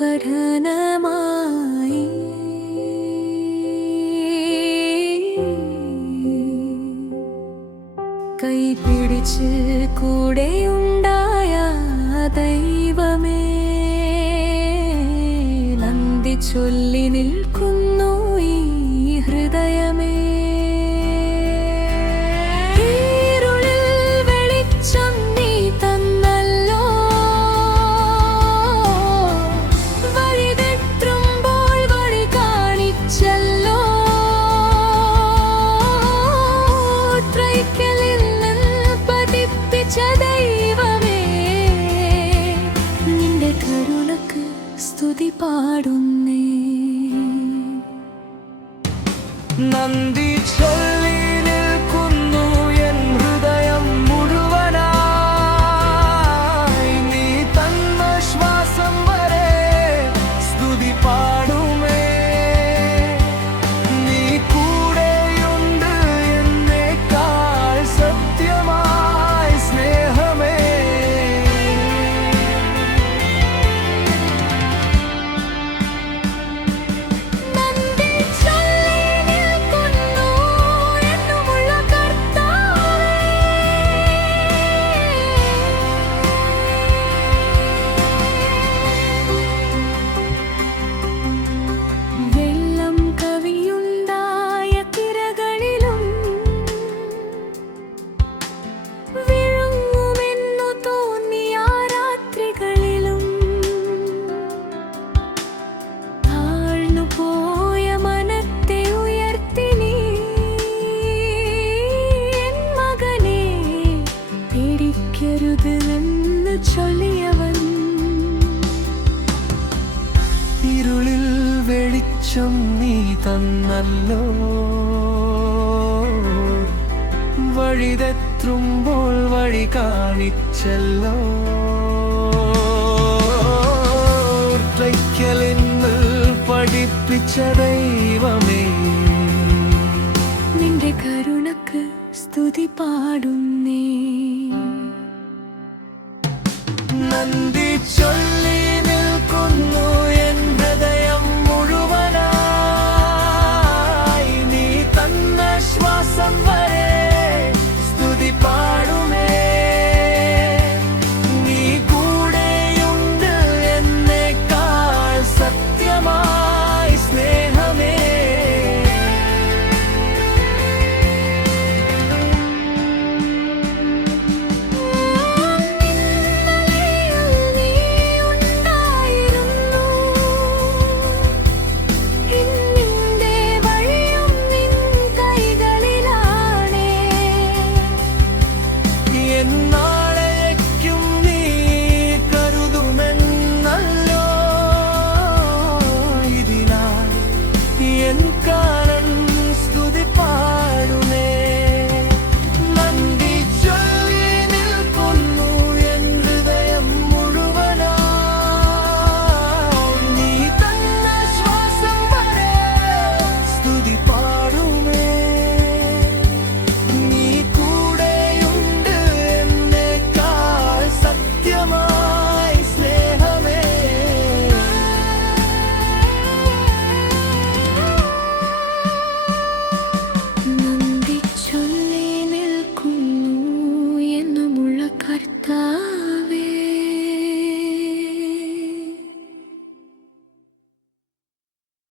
പഠനമായി. കൈപിടിച്ച് കൂടെയുണ്ടായ ദൈവമേ നന്ദി ചൊല്ലി നിൽക്കുന്നു. പാടുന്നേ. നന്ദി ചോ ആകാശം നീ തന്നല്ലോ. വഴിതെത്തുമ്പോൾ വഴി കാണിച്ചല്ലോ. ിന്ന് പഠിപ്പിച്ച ദൈവമേ. നിന്റെ കരുണക്ക് സ്തുതി പാടുന്നേ. നന്ദി ചൊല്ലി